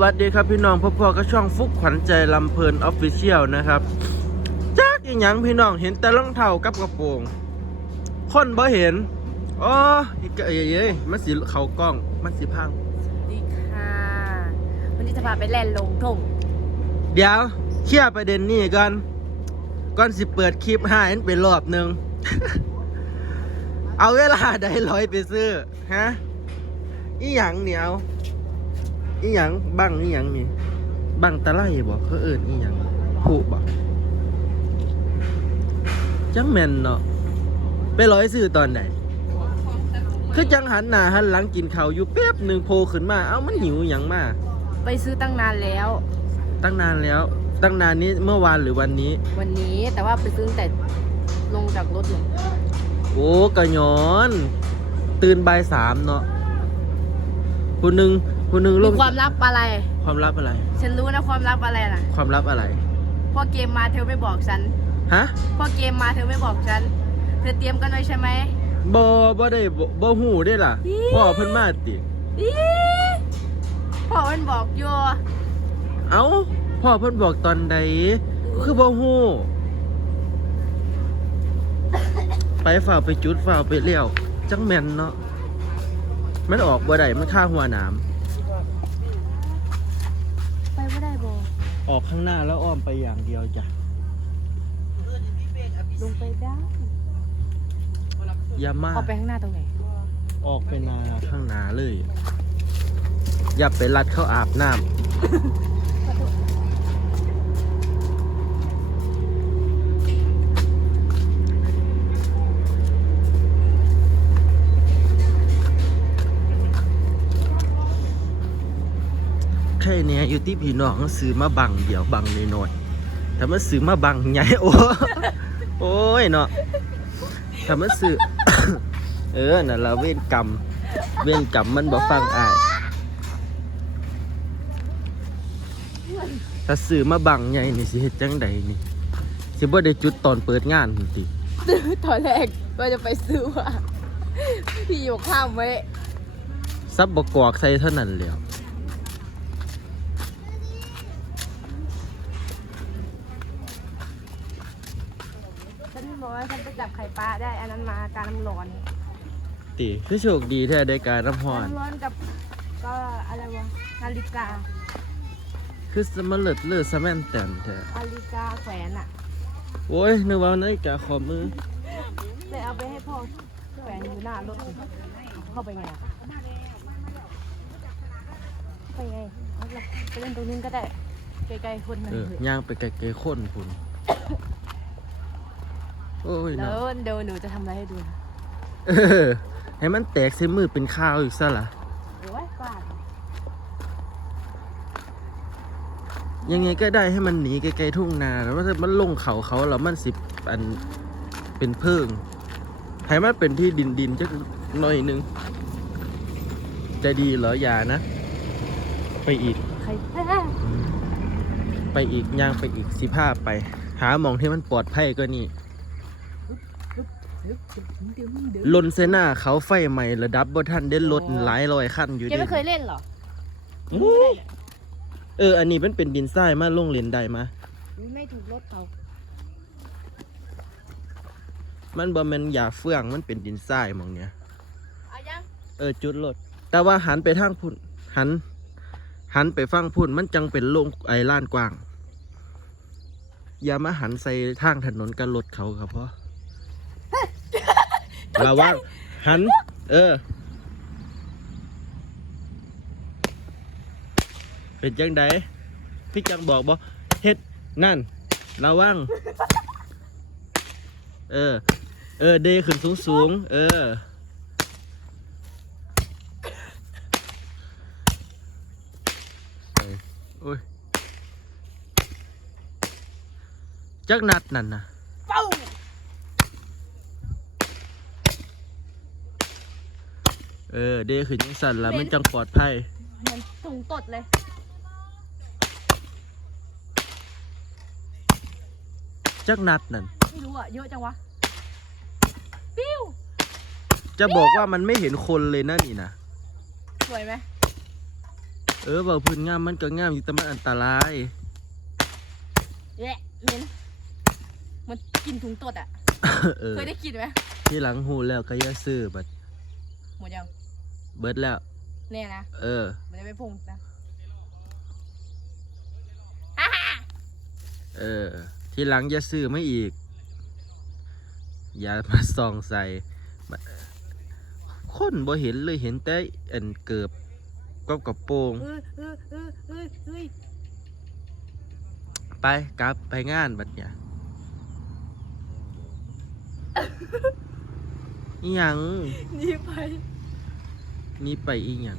วัสดีครับพี่น้องพ่อๆก็ช่องฟุกขวัญใจลำเพลินออฟฟิเชียลนะครับจักอีหยังพี่น้องเห็นแต่รองเท้ากับกระโปรง คนบ่เห็นอ๋ออีกเอ้ยเอ้ยมันสิเขากล้องมันสิพังสวัสดีค่ะ วันนี้จะพาไปแล่นลงทงเดี๋ยวเคลียร์ประเด็นนี้ก่อนก่อนสิเปิดคลิปให้อันเป็นรอบหนึ่งเอาเวลาใดร้อยไปซื้อฮะอีหยังเนี่ยเอาอีหยังบังอีหยังนี่บังตะไลบอกเขาเอิญอีหยังผูบอกจังแมนเนาะไปร้อยซื้อตอนไหนคือจังหันหน้าหันหลังกินข้าวอยู่แป๊บหนึ่งโผล่ขึ้นมา เอ้ามันหิวหยังมาไปซื้อตั้งนานแล้ว ตั้งนานแล้ว ตั้งนานนี้เมื่อวานหรือวันนี้ วันนี้แต่ว่าไปซื้อตั้งแต่ลงจากรถเลยโอ้กะย้อน ตื่นบ่ายสามเนาะคนหนึ่ง คนหนึ่งมีลงความลับอะไร ความลับอะไร ฉันรู้นะความลับอะไรน่ะความลับอะไร พอเกมมาเธอไม่บอกฉันฮะพอเกมมาเธอไม่บอกฉัน เธอเตรียมกันไว้ใช่ไหม บอบอได้บ่บ่หูได้ล่ะอี๋ พ่อเพิ่นมาติ อี๋พ่อมันบอกอยู่เอ้าพ่อเพิ่นบอกตอนใดคือบ่หูไปฝ่ากไปจุดฝ่ากไปเลี้ยวจังแม่นเนาะมันออกบ่ได้มันค่าหัวหนาม ไปไม่ได้โบ ออกข้างหน้าแล้วอ้อมไปอย่างเดียวจ้ะลงไปได้อย่ามาเอาไปข้างหน้าตรงไหน ออกไปนาข้างหนาเลย อย่าไปรัดเข้าอาบน้ำ เนี้ยอยู่ที่พี่น้องซื้อมาบังเดี๋ยวบังในน้อยๆแต่มันซื้อมาบังใหญ่โอ้โอ้ยเนาะแต่มันซื้อเออนั่นละเวรกรรมเวรกรรมมันบ่ฟังอ้ายถ้าซื้อมาบังใหญ่นี่สิเฮ็ดจังใดนี่สิบ่ได้จุดตอนเปิดงานพุ่นติตอนแรกก็จะไปซื้อว่าพี่อยู่ข้ามไว้ซับบ่กอกใส่เท่านั้นแหล้ว จับไข่ปลาได้ อันนั้นมาการน้ำร้อนติคือโชคดีแท้ได้การน้ำพรน้ำร้อนกับก็อะไรวะนาฬิกาคือสมาเลิดเลิศสะแม่นแต้นแท้นาฬิกาแขวนอะโอ้ยนึกว่านาฬิกาขอมือเลยเอาไปให้พ่อแขวนอยู่หน้ารถเข้าไปไงอะไปไงเอาเราไปเล่นตรงนู้นก็ได้ไกลๆคนหนึงเออย่างไปไกลๆคนพุ่น โอ้ยแล้เนาะวเดี๋ยวหนูจะทำอะไรให้ดูนะเออให้มันแตกใส่มือเป็นข้าวอีกซะล่ะ โอ้ยกวาดยังไงก็ได้ให้มันหนีไกลๆทุ่งนาแล้วถ้ามันลงเขาเขาแล้วมันสิอันเป็นเพิงให้มันเป็นที่ดินดินๆจักหน่อยหนึงจะดีเหรออย่านะ ไปอีก ใครไปอีกย่างไปอีกสิผ้าไป หาหมองที่มันปลอดภัยก็นี่ ลนเซหน้าเขาไฟใหม่ระดับบ่ทันได้รถหลายร้อยคันอยู่แกดิไม่เคยเล่นเหรออู้เออ อันนี้มันเป็นดินทรายมาลงเลนได้มาไม่ถูกรถเขามันบ่แม่นหยาเฟืองมันเป็นดินทรายหมองเนี้ยเอายังเออจุดรถแต่ว่าหันไปทางพุ่นหัน หันไปฟังพุ่นมันจังเป็นโลงไอ้ล้านกว้าง อย่ามาหันใส่ทางถนนกับรถเขาครับเพราะ ระวังหัน เออ เป็นจังไดพี่จังบอกบ่เฮ็ดนั่น ระวัง เออ เออ เดขึ้นสูงสูงๆเออ โอ้ย จักนัดนั่นนะ เป้า เออ เดขึ้นยังสั่นแล้วมันจังปลอดภัยเหมือนถุงตดเลย จักนัดนั่น ไม่รู้อะ เยอะจังวะ ปิ้ว จะบอกว่ามันไม่เห็นคนเลยนะนี่นะ สวยไหม เออบอกพื้นงามมันก็งามอยู่แต่มันอันตรายแหละเหม็นมันกินถุงตดอะ เออเคยได้กินไหม ที่หลังหูแล้วก็อย่าซื้อบัดหมดยัง เบิดแล้วแน่นะ เออ มันจะไม่พุ่งนะเออ ที่หลังอย่าซื้อไม่อีก อย่ามาส่องใส่มันคนบ่เห็นเลยเห็นแต่อันเกิบกับกระโปรงเออเออเออเออเฮ้ยไปกลับไปงานบัดเนี่ยอีหยังนี่ไป นี่ไปอีหยัง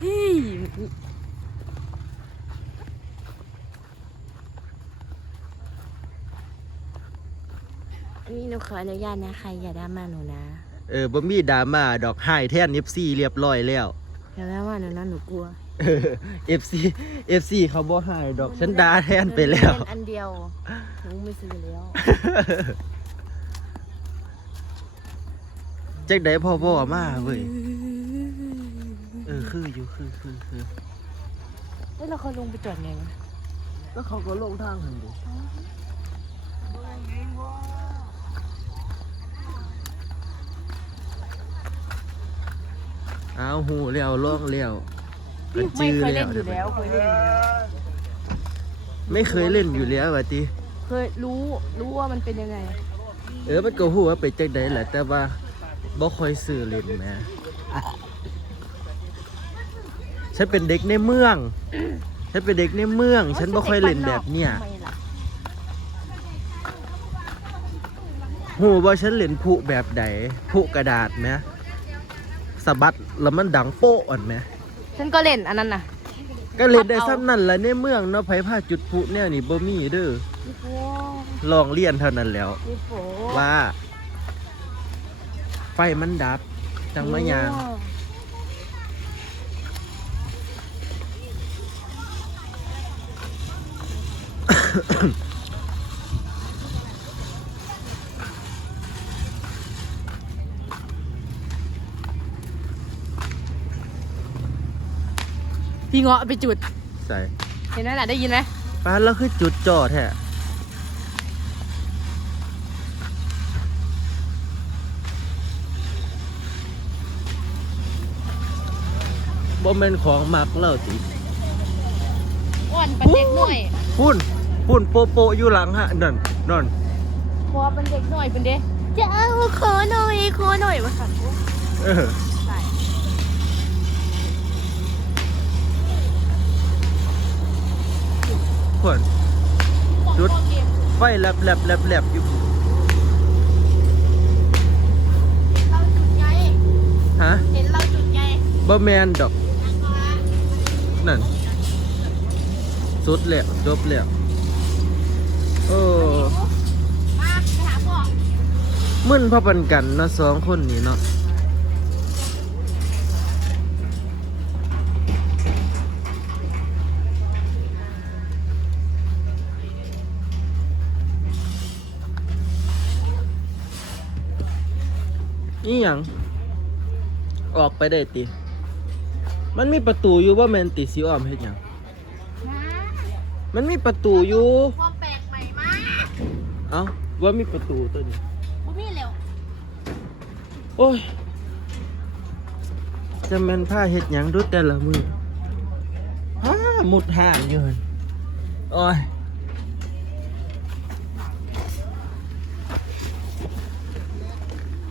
เฮ้ยอันนี้หนูขออนุญาตนะใครอย่าด่ามาหนูนะ เออบ่มีดราม่าดอกไห้แท่น FC เรียบร้อยแล้วอย่าด่ามาหนูนะหนูกลัวเออ FC FC เขาบ่ให้ดอกฉันด่าแทนไปแล้วหนูเนอันเดียวหนูไม่ซื้อแล้ว จักได้พ่อบ่มาเว้ยเออคืออยู่คือคือคือเฮ้ยเราเคยลงไปจอดไงวะแล้วเขาก็ลงทางหันดิเอาหูเลี้ยวล่องเลี้ยวก็ไม่จื้อเคยแล้เล่วนอยู่แล้วเคยเล่นอยู่แล้วไม่เคยเล่นอยู่แล้ววะติเคยรู้รู้ว่ามันเป็นยังไง เออมันก็ฮู้ว่าไปจักไดแหละแต่ว่า บ่ค่อยซื้อเล่นแหมฉันเป็นเด็กในเมือง ฉันเป็นเด็กในเมือง ฉันบ่ค่อยเล่นแบบเนี้ยทำไมล่ะฮู้ว่าฉันเล่นผุแบบใดผุกระดาษไหมสะบัดแล้วมันดังโป๊ะอ่อนไหมฉันก็เล่นอันนั้นน่ะ ก็เล่นได้เอาซ้ำนั่นแหละในเมืองเนาะไผพาจุดผุแนวนี้บ่มีเด้อพี่โฟลองเรียนเท่านั้นแล้วพี่โฟว่าไฟ มันดับจังมะยางพี่เงาะไปจุด ใส่ เห็นไหมล่ะได้ยินไหมปานแล้วคือจุดจ่อแท้ บ่แม่นของมักเล่าสิอ้วนเป็นเด็กหน่อยพุ่นพุ่นโปโปะอยู่หลังฮะนั่นนั่นพอเป็นเด็กหน่อยเป็นเด็กจะเอาขอหน่อยขอหน่อยว่าสั่นเออใช่พุ่นจุดเกมไฟแลบแลบแลบแลบอยู่เราจุดไงฮะเห็นเราจุดไงบ่แมนดอก นั่น สุดแล้วจบแล้วโอ้มาไปหาพ่อมึนพอปันกันเนาะสองคนนี้เนาะนี่ยังออกไปได้ติ มันมีประตูอยู่ว่าแมนติสิอ้อมเฮ็ดหยังนะมันมีประตูอยู่ความแปลกใหม่มากเอ้าว่ามีประตูตัวนี้พวกพี่เร็วโอ้ยจะแม่นผ้าเฮ็ดหยังดูแต่ละมือฮ่ามุดห่างอยู่หั่นโอ้ย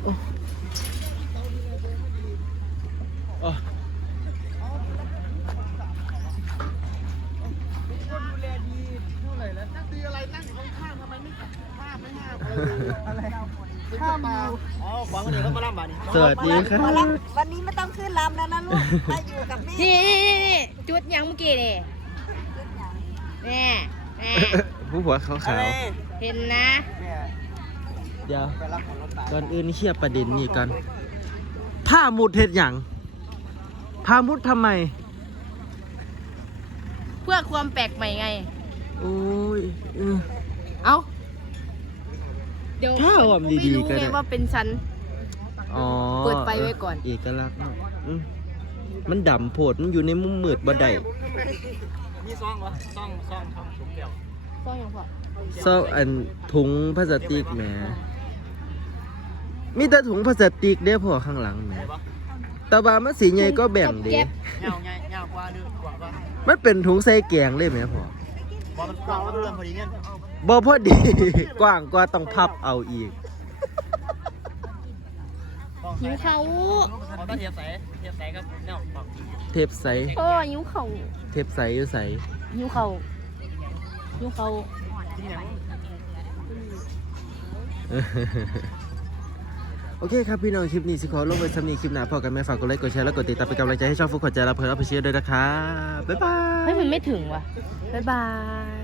โอ้โอ้สวัสดีครับ วันนี้ไม่ต้องขึ้นลำแล้วนะลูกมาอยู่กับแม่นี่นี่นี่จุดยังเมื่อกี้นี่แน่แน่ผู้หัวขาวเห็นนะๆเดี๋ยวก่อนอื่นเคลียร์ประเด็นนี้กันผ้ามุดเฮ็ดหยังผ้ามุดทำไม เพื่อความแปลกใหม่ไงโอ้ยเออเอ้าเดี๋ยวถ้าอ่อมดีๆไม่รู้ก็ได้ไงว่าเป็นฉันอ๋อเปิด ไฟไว้ก่อน เอกลักษณ์เนาะอืมมันดำโพดมันอยู่ในมุมมืดบ่ได้มีซองวะซองซองซองถุงเดียวต้องยังพอซอกอันถุงพลาสติกแหมมีแต่ถุงพลาสติกเด้อพ่อข้างหลังแหมแต่ว่ามันสีใหญ่ก็แบ่งเด้เงาไงเงากว่าหรือกว่าว่ามันเป็นถุงใส่แกงเลยแหมพ่อบอมันกว้างมันเริ่มพอดีเนี่ยบ่พอดี กว้างกว่าต้องพับเอาอีก หิวเขาเขาต้องเทียบใส่เทียบใส่กับเงาบอกเทปใส พ่อหิวเขาเทปใสอยู่ใส หิวเขาหิวเขากินอย่างโอเคครับพี่น้องคลิปนี้สิขอลงไว้สำนีคลิปหน้าพอกันไหมฝากกดไลค์กดแชร์แล้วกดติดตามเป็นกำลังใจให้ช่องฟุกขวัญใจรับเพลินรับเชียร์ด้วยนะครับบ๊ายบาย เฮ้ยมันไม่ถึงว่ะ บ๊ายบาย